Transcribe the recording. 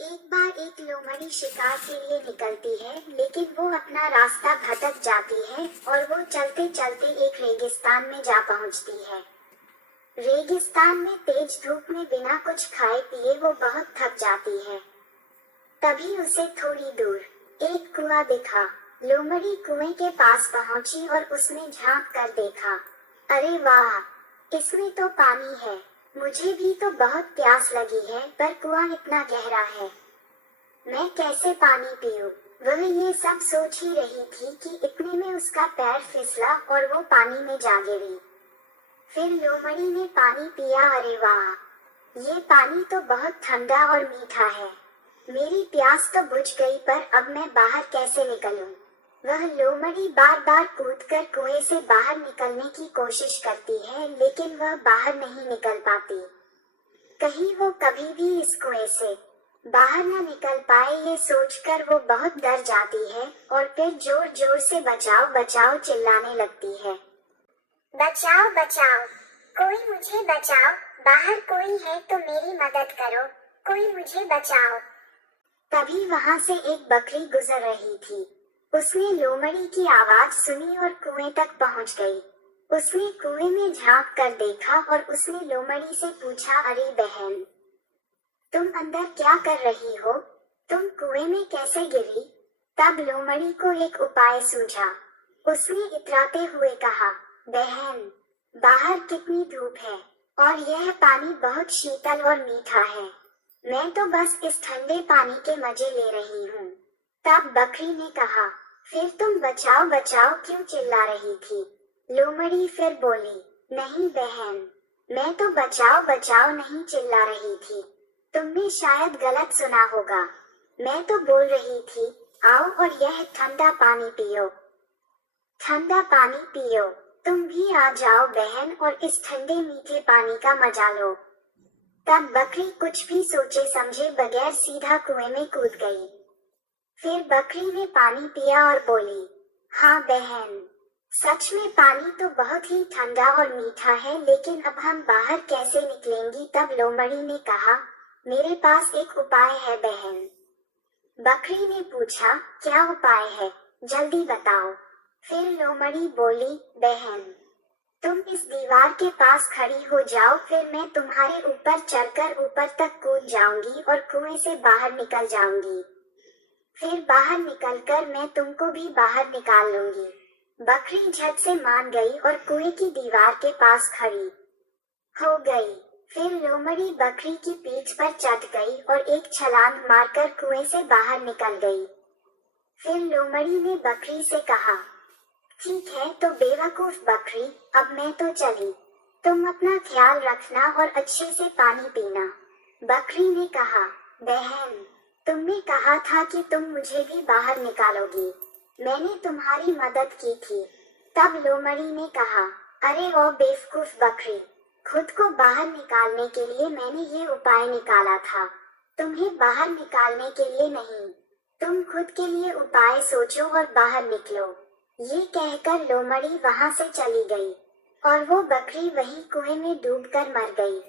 एक बार एक लोमड़ी शिकार के लिए निकलती है, लेकिन वो अपना रास्ता भटक जाती है और वो चलते चलते एक रेगिस्तान में जा पहुंचती है। रेगिस्तान में तेज धूप में बिना कुछ खाए पिए वो बहुत थक जाती है। तभी उसे थोड़ी दूर एक कुआं दिखा। लोमड़ी कुएं के पास पहुंची और उसमें झांक कर देखा। अरे वाह, इसमें तो पानी है। मुझे भी तो बहुत प्यास लगी है, पर कुआं इतना गहरा है, मैं कैसे पानी पीऊं? वह ये सब सोच ही रही थी कि इतने में उसका पैर फिसला और वो पानी में जा गिरी। फिर लोमड़ी ने पानी पिया। अरे वाह, ये पानी तो बहुत ठंडा और मीठा है। मेरी प्यास तो बुझ गई, पर अब मैं बाहर कैसे निकलूं? वह लोमड़ी बार बार कूदकर कुएं से बाहर निकलने की कोशिश करती है, लेकिन वह बाहर नहीं निकल पाती। कहीं वो कभी भी इस कुएं से बाहर न निकल पाए, ये सोचकर वो बहुत डर जाती है और फिर जोर जोर से बचाओ बचाओ चिल्लाने लगती है। बचाओ बचाओ, कोई मुझे बचाओ, बाहर कोई है तो मेरी मदद करो, कोई मुझे बचाओ। तभी वहां से एक बकरी गुजर रही थी। उसने लोमड़ी की आवाज सुनी और कुएं तक पहुंच गई। उसने कुएं में झांक कर देखा और उसने लोमड़ी से पूछा, अरे बहन, तुम अंदर क्या कर रही हो? तुम कुएं में कैसे गिरी? तब लोमड़ी को एक उपाय सूझा। उसने इतराते हुए कहा, बहन, बाहर कितनी धूप है और यह पानी बहुत शीतल और मीठा है। मैं तो बस इस ठंडे पानी के मजे ले रही हूँ। तब बकरी ने कहा, फिर तुम बचाओ बचाओ क्यों चिल्ला रही थी? लोमड़ी फिर बोली, नहीं बहन, मैं तो बचाओ बचाओ नहीं चिल्ला रही थी, तुमने शायद गलत सुना होगा। मैं तो बोल रही थी, आओ और यह ठंडा पानी पियो। ठंडा पानी पियो, तुम भी आ जाओ बहन और इस ठंडे मीठे पानी का मजा लो। तब बकरी कुछ भी सोचे समझे बगैर सीधा कुएं में कूद गई। फिर बकरी ने पानी पिया और बोली, हाँ बहन, सच में पानी तो बहुत ही ठंडा और मीठा है, लेकिन अब हम बाहर कैसे निकलेंगी? तब लोमड़ी ने कहा, मेरे पास एक उपाय है बहन। बकरी ने पूछा, क्या उपाय है? जल्दी बताओ। फिर लोमड़ी बोली, बहन, तुम इस दीवार के पास खड़ी हो जाओ, फिर मैं तुम्हारे ऊपर चढ़कर ऊपर तक कूद जाऊंगी और कुएं से बाहर निकल जाऊंगी। फिर बाहर निकलकर मैं तुमको भी बाहर निकाल लूंगी। बकरी झट से मान गई और कुएं की दीवार के पास खड़ी हो गई। फिर लोमड़ी बकरी की पीठ पर चढ़ गई और एक छलांग मारकर कुएं से बाहर निकल गई। फिर लोमड़ी ने बकरी से कहा, ठीक है तो बेवकूफ बकरी, अब मैं तो चली। तुम अपना ख्याल रखना और अच्छे से पानी पीना। बकरी ने कहा, बहन, तुमने कहा था कि तुम मुझे भी बाहर निकालोगी, मैंने तुम्हारी मदद की थी। तब लोमड़ी ने कहा, अरे ओ बेवकूफ बकरी, खुद को बाहर निकालने के लिए मैंने ये उपाय निकाला था, तुम्हें बाहर निकालने के लिए नहीं। तुम खुद के लिए उपाय सोचो और बाहर निकलो। ये कहकर लोमड़ी वहां से चली गई और वो बकरी वही कुएं में डूबकर मर गई।